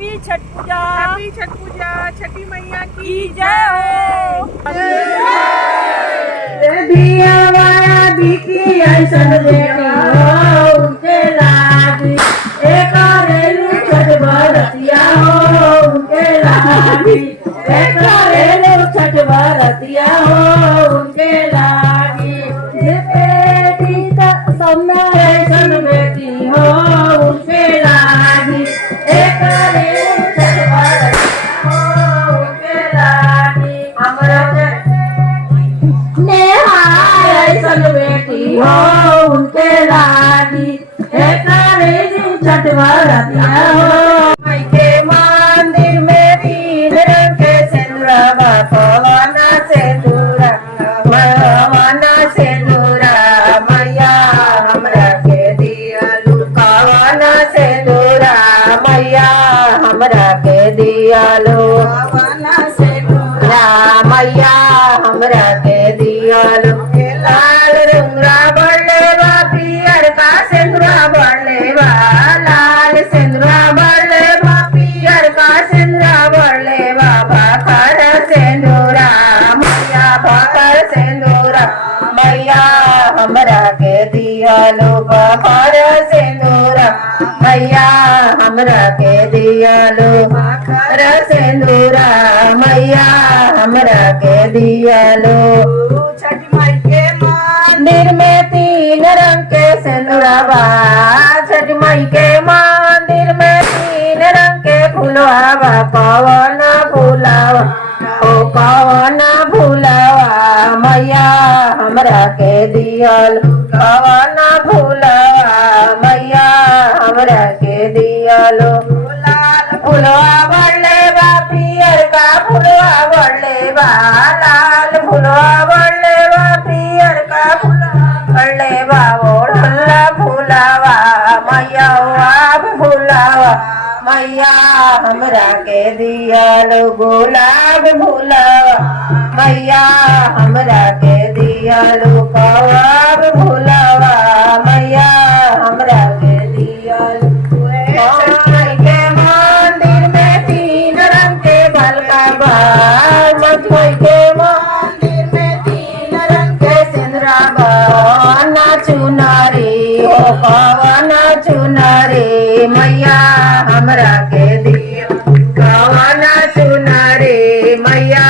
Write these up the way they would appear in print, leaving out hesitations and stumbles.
Happy Chhath पूजा। Happy Chhath पूजा। छठी मैया की जय हो। दिया वाला दिखी ऐसन बेटी हो उनके लागी एक रेलू छठ बरतिया हो उनके लागी एक रेलू छठ बरतिया हो उनके लागी बेटी का सौम्या ऐसन बेटी हो उनके लागी एक रेलू छठ बरतिया हो उनके लागी हमरा ऐसन बेटी हो उनके लागी छठ बरतिया हो। माई के मंदिर में तीन रंग के सिंदूरा पवना सिंदूरा पवना सिंदूरा मैया हमरा के दियालू पवना सिंदूरा मैया हमरा के दियालू पवना सिंदूरा मैया हमरा के दियालू लाल सिंदूरा बढ़ले बा पियर का सिंदूरा बढ़ले बा लाल सिंदूरा बढ़ले बा पियर का सिंदूरा बढ़ले बा भाकर सिंदूरा मैया भाकर सिंदूरा मैया हमरा के दियालो भाकर सिंदूरा मैया हमरा के दियालो भाकर सिंदूरा मैया हमरा के दियालो। छठ माई के मंदिर में तीन रंग के सिंदूरा बा छठ माई के मंदिर में तीन रंग के फूलवा बा कवन फूलवा ओ कवन फूलवा मैया हमरा के दियल कवन फूलवा मैया हमरा के दियलो। लाल फूलवा बढ़ले बा पियर का फूलवा बढ़ले बा लाल फूलवा बढ़ले बा पियर का फूलवा बढ़ले बा ओढ़ला फूलवा मैया आप फूलवा मैया हमरा के दियालो गुलाब फूलवा मैया हमरा के दियालो कवाब फूलवा मैया हमरा के दियालो। माई के मंदिर में तीन रंग के भलका बा माई के मंदिर में तीन रंग के सिंदूरा बा चुनारी हो कवना चुनारी मैया हमरा के दिया कवना चुनारी मैया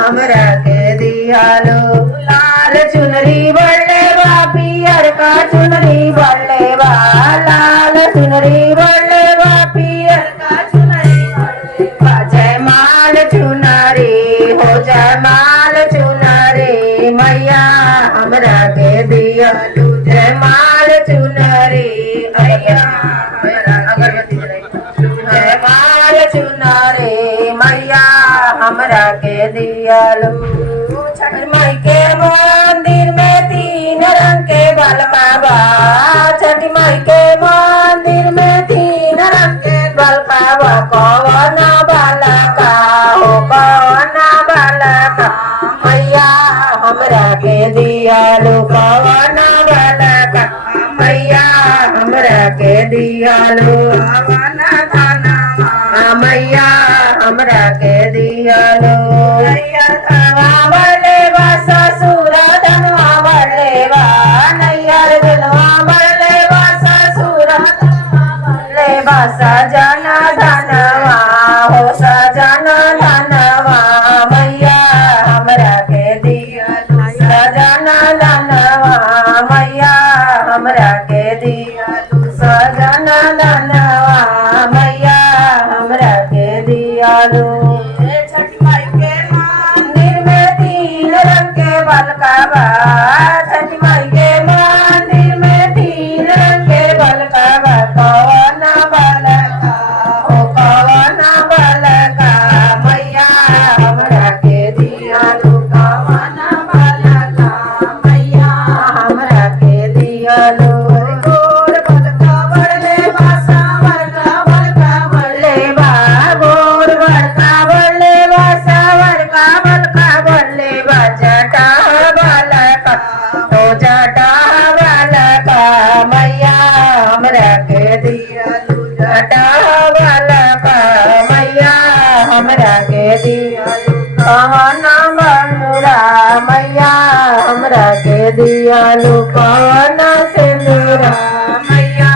हमरा के दियालो। लाल चुनरी बढ़ले बा पियर का चुनरी बढ़ले बा लाल चुनरी बढ़ले बा पियर का चुनरी बढ़ले बा जयमाल चुनरी हो जयमाल चुनरी मैया हमरा के दियालो जयमाल चुनरी मैया अगरबत्ती जयमाल चुनरी मैया हमरा के दियालो। छठ माई के मंदिर में तीन रंग के बलका बा छठ माई के मंदिर में तीन रंग के बलका बा कवना बालका हो कवना बालका मैया हमरा के दियालो कवना बालका मैया हमरा के दियालो कवना धनवा मैया हमरा के दियालो। नैया धनवा बढ़ले बा ससुर धनवा बढ़ले बा नैया धनवा बढ़ले बा ससुर धनवा बढ़ले बा सजन धनवा हो सजन धनवा मैया हमरा के दियालो सजन धनवा मैया हमरा के दियालो सजन धनवा मैया हमरा के दियालो। छठ माई के मंदिर में तीन रंग के बलका बा छठ माई के मंदिर में तीन रंग के बलका बा कवना बलका हो कवना बलका मैया हमरा के दियालो कवना बलका मैया हमरा के दियालो। गोर बलका बढ़ले बा सांवर का बलका बढ़ले बा गोर बलका दियालु कवन बनुरा मैया हमरा के दियालु कवन सिंदूरा मैया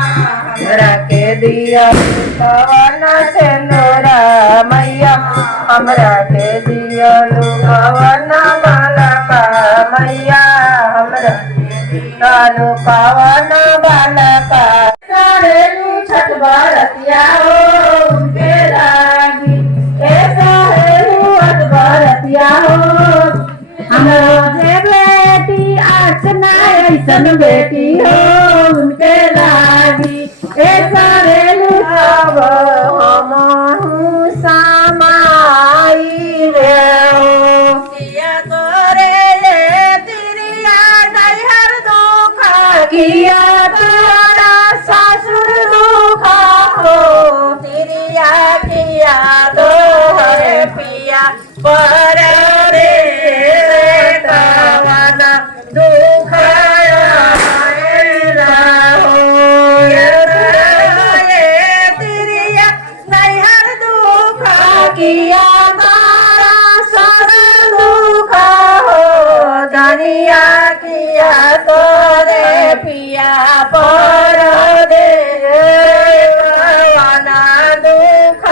हमरा के दियालु कवन सिंदूरा मैया हमरा के दियालु कवन बालका मैया हमरा दियालु कवन बालका करेलु छठ बरतिया हो उनके लागी ऐसा बरतिया हो हमरो जे बेटी अर्चना ऐसन बेटी हो उनके लागी ऐसा रेलू सब हमहु समाई रे हो किया तोरे ये तिरिया नैहर दुख किया तोरा सासुर दुख हो तिरिया किया तोहरे पिया पर रे कवन दुख आएला हो ये तिरिया नैहर दुख किया तारा सर दुख हो धनिया किया तोरे पिया पर दे कवन दुख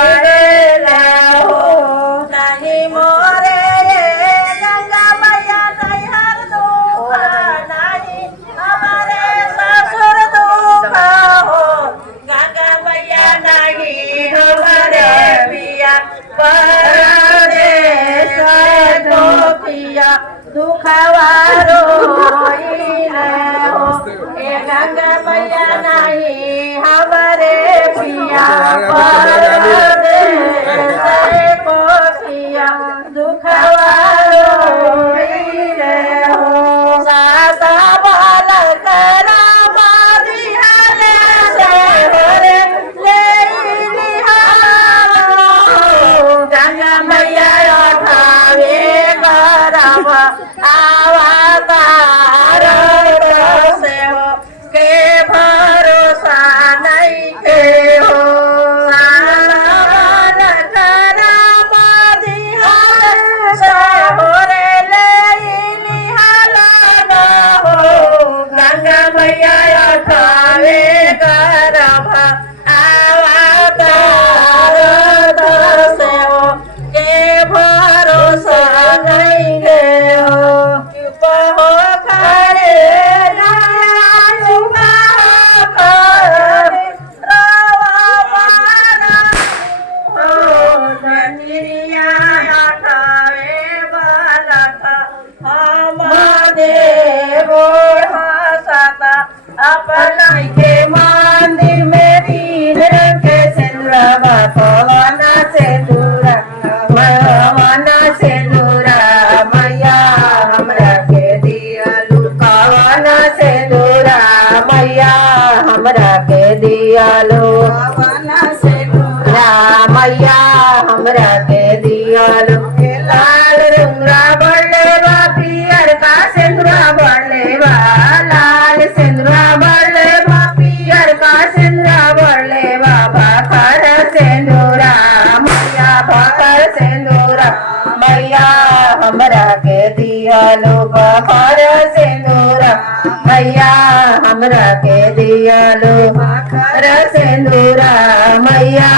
आएला हो नहीं मोरे गंगा मैया नैहर दुख नहीं हमारे ससुर दुख हो गंगा मैया नहीं हमारे पिया परदेश को पिया दुखवारो हो ए गंगा मैया नहीं हमारे पिया परदेश को पिया दुखवारो हो साता बालक रामा दिहाले से रे ले लिहालो गंगा मैया उठावे करब अवतार से हो के भरोसा नहीं के हो बालक रामा दिहाले से रे ले लिहालो हो गंगा मैया उठावे करब अवतार से हो के भरोसा नहीं के हो चुप हो करे चुप हो करे रवा पाना हो धनिया हटावे बालक हम देवो हसता अपना के मंदिर में तीन रंग के सिंदूरा पवन सिंदूरा पवन सिंदूरा मैया हमरा के दियालु कवन सिंदूरा मैया हमरा के दियालु कवन सिंदूरा मैया हमरा के दियालु लाल रुंगरा बढ़ले बा पियर का सिंदूरा बढ़ले बा लाल सिंदूरा बढ़ले बा पियर का सिंदूरा बढ़ले बा भाखर सिंदूरा मैया भाखर सिंदूरा मैया हमरा के दियालु भाखर सिंदूरा मैया हमरा के दियालु भाखर सिंदूरा मैया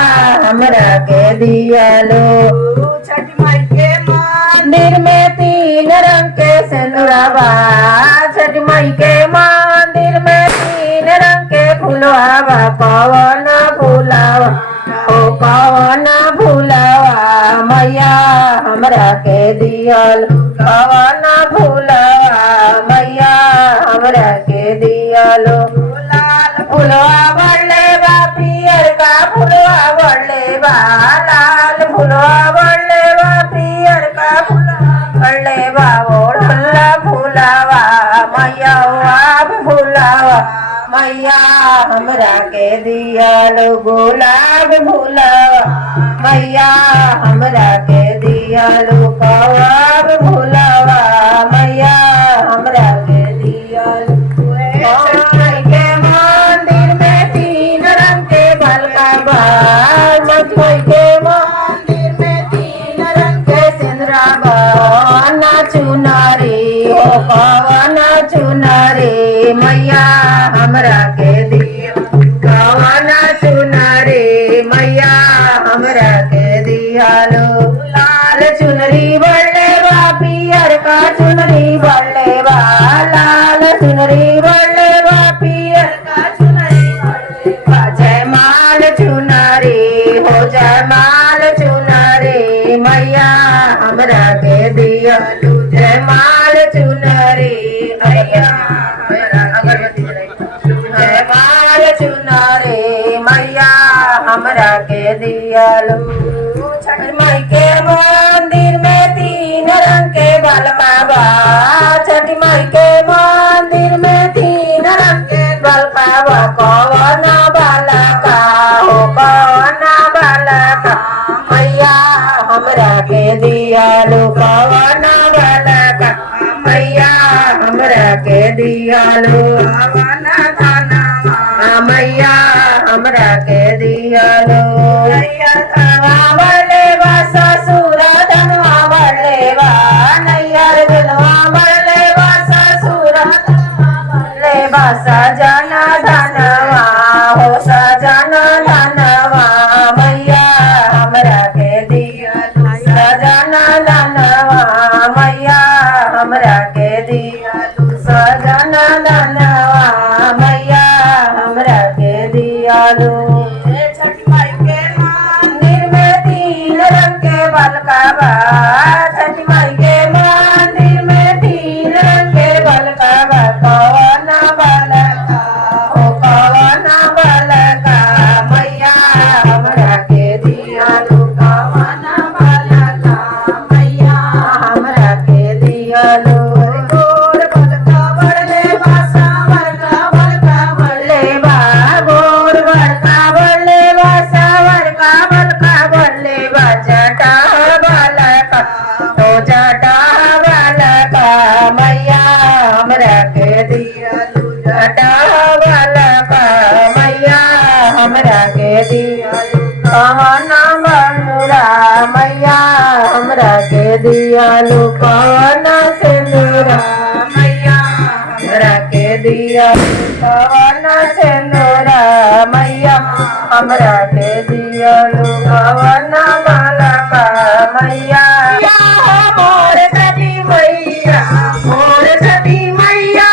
हमरा के दियालु छठ माई के मंदिर में तीन रंग के सिंदूरा बा छठ माई के मंदिर में तीन रंग के फूलवा बा कवन फूलवा ओ कवन फूलवा मैया हमरा के दियालु कवन फूलवा मैया हमरा के दियालु लाल फूलवा बढ़ले बा पियर का फूलवा बढ़ले बा लाल फूलवा बढ़ले बा पियर का फूलवा बढ़ले बा ओढ़ला फूलवा मैया फूलवा मैया हमरा के दियालु गुलाब फूलवा मैया हमरा के दियालु कवाब फूलवा मैया हमरा के दियालु के मंदिर में तीन रंग के भलका बाल मछली के मंदिर कवन चुनरी मैया हमरा के दिया कवन चुनरी मैया हमरा के दियालो लाल चुनरी बड़े बा पियर का चुनरी बड़े बा लाल चुनरी बड़े बा पियर का चुनरी बड़े बा जयमाल चुनरी हो जयमाल चुनरी मैया हमरा के दियालो जयमाल चुनरी मैया अगरबत्ती जयमाल चुनरी मैया हमरा के दियालो छठ माई के मंदिर में 3 रंग के बलमा बा छठ माई के मंदिर में 3 रंग के बलमा बा कवन बालका हो कवन बालका मैया हमरा के दियालो कवन बालका मैया हमरा के दियालो कवन धनवा मैया हमरा के दियालो मैया धनवा बढ़ले बा ससुर धनवा बढ़ले बा नैयर धनवा बढ़ले बा ससुर धनवा बढ़ले बा सजन धनवा हो सजन धनवा मैया हमरा के दियालो सजन धनवा मैया हमरा के दियालो सजन धनवा मैया हमरा के दियालो छठ माई के मंदिर में 3 रंग के बलका बा छठ माई के मंदिर में 3 रंग के बलका बा कवन बलका हो कवन बलका मैया हमरा के दियालो कवन बलका मैया हमरा के दियालो गोर बलका बढ़ले बा सावर का बलका बढ़ले बा गोर बलका बढ़ले बा सावर का बलका बढ़ले बा जटा बलका तो जटा बलका मैया हमरा के दियालो जटा बलका मैया हमरा के दियालो कवन बनुरा मैया हमरा के दियालो कवन सिंदूरा मैया हमरा के दियालो कवन सिंदूरा मैया हमरा के दियालो कवन बालका मैया मोर छठी मैया मोर छठी मैया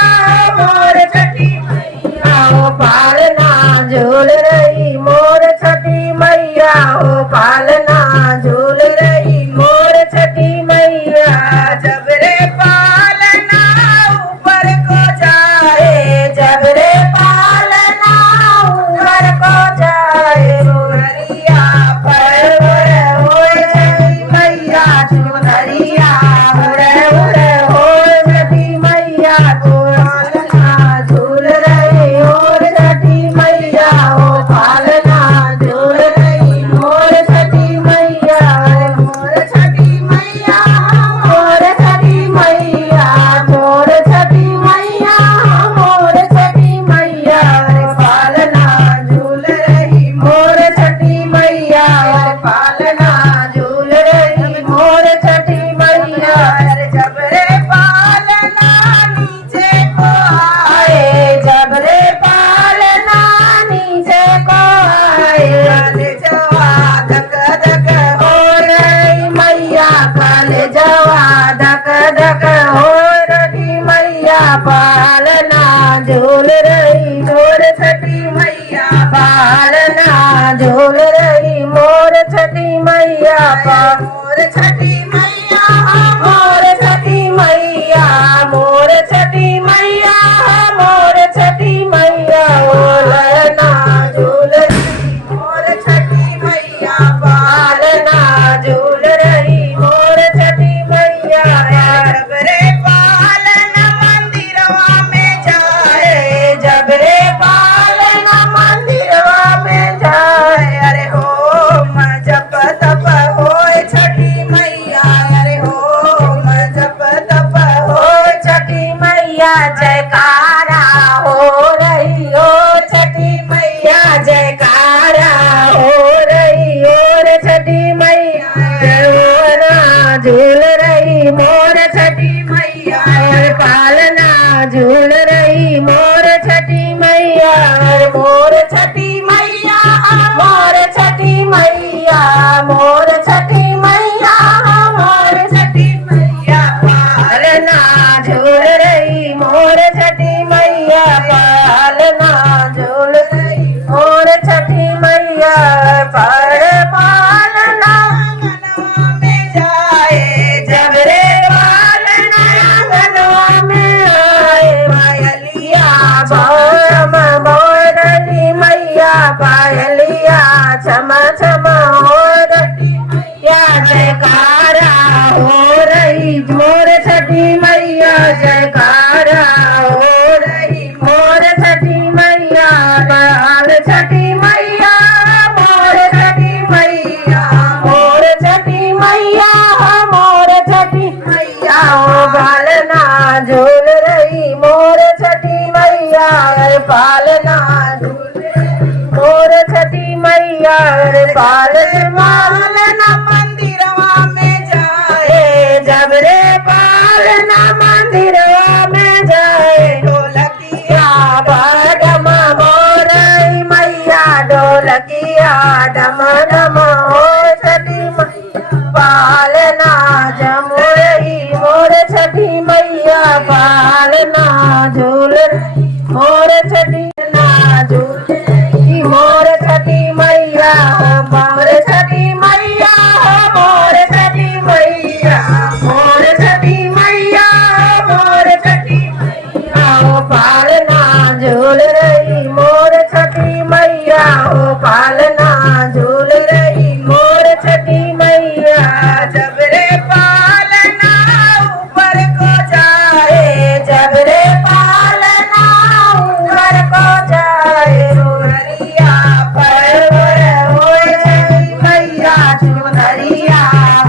मोर छठी मैया हो पालना झूल रही मोर छठी मैया हो पालना झूल रही मोर छठी मैया जब रे पालना ऊपर को जाए जब रे पालना ऊपर को जाए मोरिया कर पालना आंगनवा में जाए जब रे पालना आंगनवा में आए पायलिया भौरम भौरली मैया पायलिया छम छम हो रही या जयकारा हो रही मोर छठी मैया जयकारा हो रही मोर छठी मैया बाल छठी मैया मोर छठी मैया मोर छठी मैया मोर छठी मैया ओ बालना झूल रही मोर छठी मैया पालना झूल रही मोर छठी मैया पालना मंदिरवा में जाए जब रे पालना मंदिरवा में जाए ढोलकिया डम मोरई मैया ढोलकिया डम डम हो छठी मैया पालना जमुरई मोर छठी मैया पालना झूल रही मोर छठी ना झूल रही मोर छठी मैया मोर छठी मैया मोर छठी मैया मोर छठी मैया मोर छठी मैया ओ पालना झूल रही मोर छठी मैया ओ पालना झूल रही मोर छठी मैया जब रे पालना ऊपर को जाए जब रे पालना ऊपर को जाए हरिया पर पर होए छठी मैया चुनरिया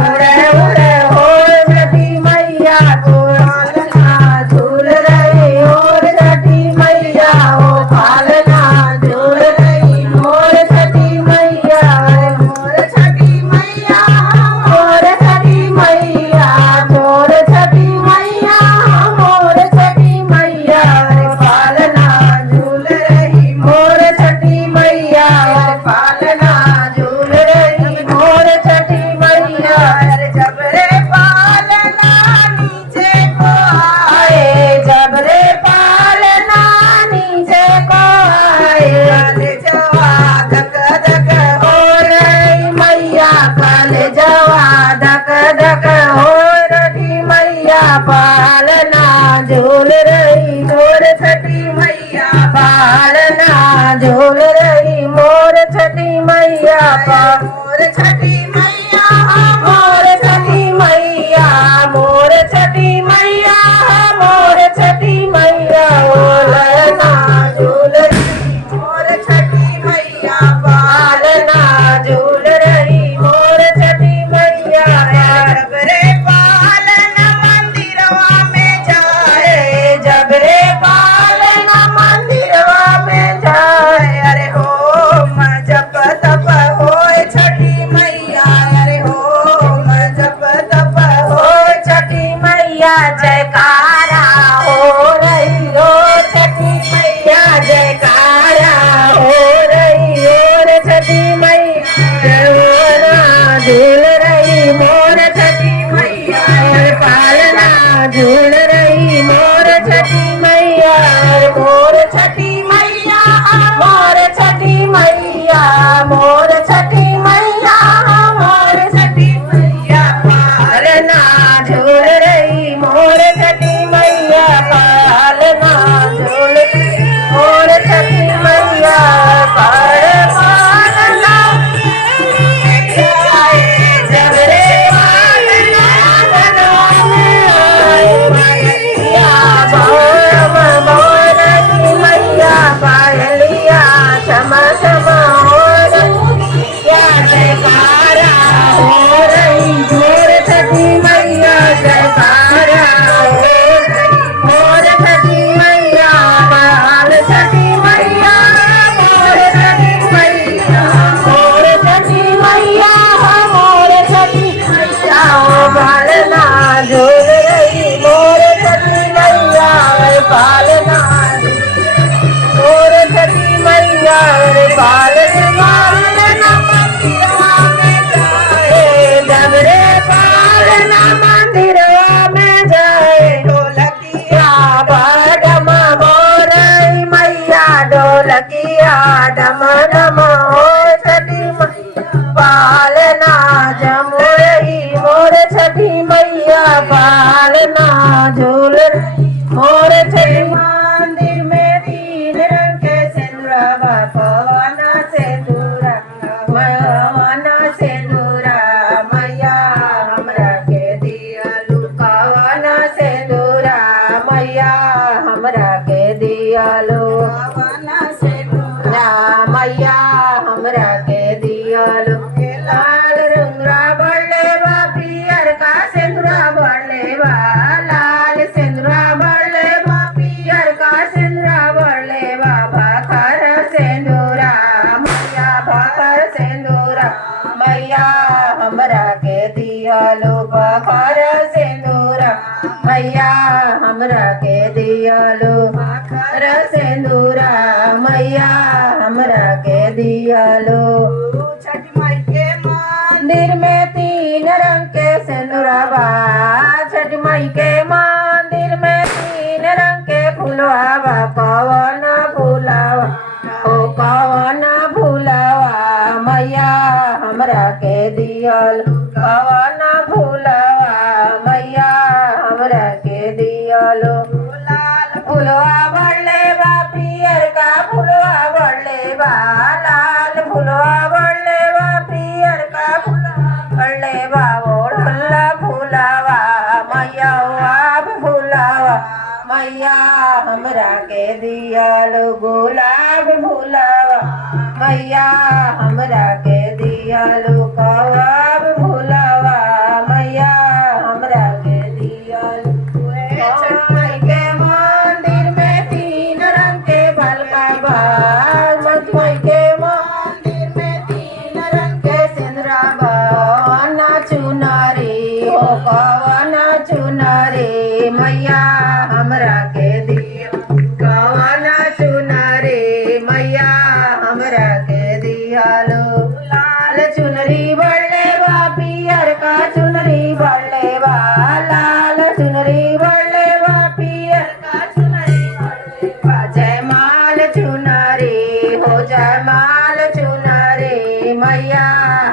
उड़ उड़ होए छठी मैया पालना झूल रही और छठी मैया ओ पालना झूल रही मोर छठी मैया मोर छठी मैया मोर छठी मैया मोर छठी मैया मोर छठी मैया पालना झूल रही मोर छठी मैया पालना झूल रही मोर छठी मैया जब रे पालना नीचे को आए जब रे पालना नीचे को आए जवा धक धक हो रही मैया कल जवा धक धक हो रही मैया पालना झूल रही मोर छठी मैया पालना झूल रही मोर छठी मैया मोर छठी मैया मोर छठी मैया मोर छठी मैया मोर छठी मैया ओलना झूल रही मोर छठी मैया पालना झूल रही मोर छठी मैया जब रे पालना मंदिरवा में जाए जब रे पालना मंदिरवा में जाए अरे हो जप तप होए छठी मैया लाल सिंदूरा बढ़ले बा पियर का सिंदूरा बढ़ले बा लाल सिंदूरा बढ़ले बा पियर का सिंदूरा बढ़ले बा भाखर सिंदूरा मैया भाखर सिंदूरा मैया हमरा के दियालो भाखर सिंदूरा मैया हमरा के दियालो भाखर सिंदूरा मैया हमरा के दियालो। छठ माई के मंदिर में 3 रंग के सिंदूरा बा छठ माई के मंदिर में 3 रंग के फूलवा बा कवन फूलवा ओ कवन फूलवा मैया हमरा के दियल कवन फूलवा मैया हमरा के दियलो। लाल फूलवा बढ़ले बा पियर का फूलवा बढ़ले बा लाल फूलवा बढ़ले बा पियर का फूलवा बढ़ले बा ओढ़ल फूलवा मैया आप फूलवा मैया हमरा के दियालो गुलाब फूलवा मैया हमरा के दियालो कवाब फूलवा मैया हमरा के दियालो। छठ माई के मंदिर में 3 रंग के भलका बा छठ माई के मंदिर में 3 रंग के सिंदूरा बा कवन चुनरी हो कवन चुनरी मैया हमरा के दिया कवन चुनरी मैया हमरा के दियालो। लाल चुनरी बढ़ले बा पियर का चुनरी बढ़ले बा लाल चुनरी बढ़ले बा पियर का चुनरी बढ़ले बा जयमाल चुनरी हो जयमाल चुनरी मैया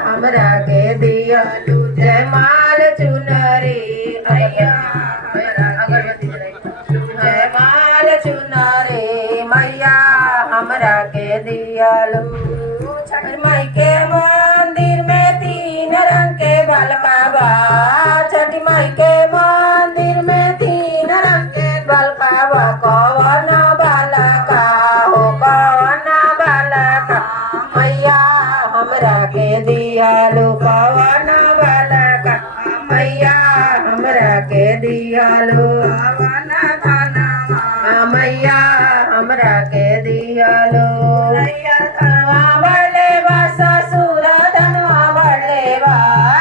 हमरा के दियालो जयमाल चुनरी मैया अगरबत्ती जयमाल चुनरी मैया हमरा के दियालो। छठ माई के मंदिर में 3 रंग के भलका बा छठ माई के मंदिर में 3 रंग के भलका बा कवन बालका हो कवन बालका मैया हमरा के दियालो कवन बालका मैया हमरा के दियालो कवन धनवा मैया हमरा के दियालो। नैयर धनवा बढ़ले बा ससुर धनवा बढ़ले बा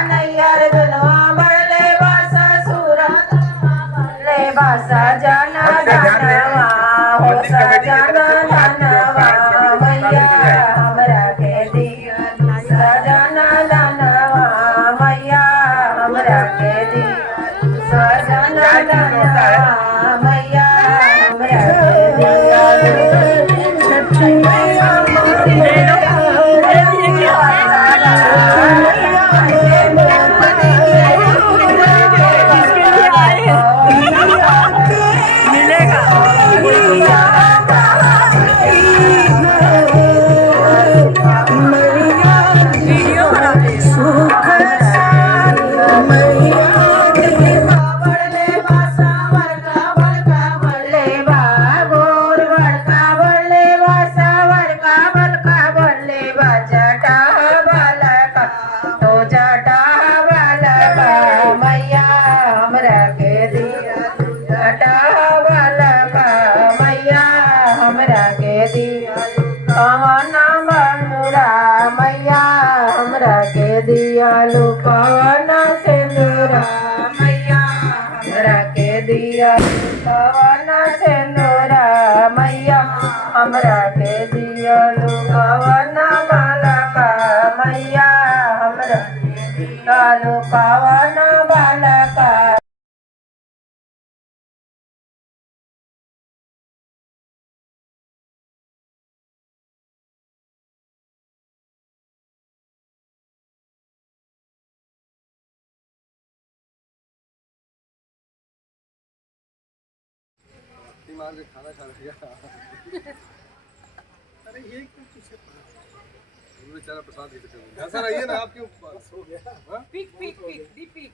नैयर धनवा बढ़ले बा ससुर धनवा बढ़ले बा सजन धनवा हो सजन धनवा मैया हमरा के दियालो सजन धनवा मैया हमरा के दियालो सजन धनवा मैया हमरा के दियालो। दियालो कवन सिंदूरा मैया हमरा के दियालो कवन सिंदूरा मैया हमरा के दियालो कवन बालका मैया हमरा के दियालो कवन बालका। खाना खा रहा अरे ये बेचारा प्रसाद ऐसा रहिए ना आपके पास हो गया। पिक पिक पिक दी पिक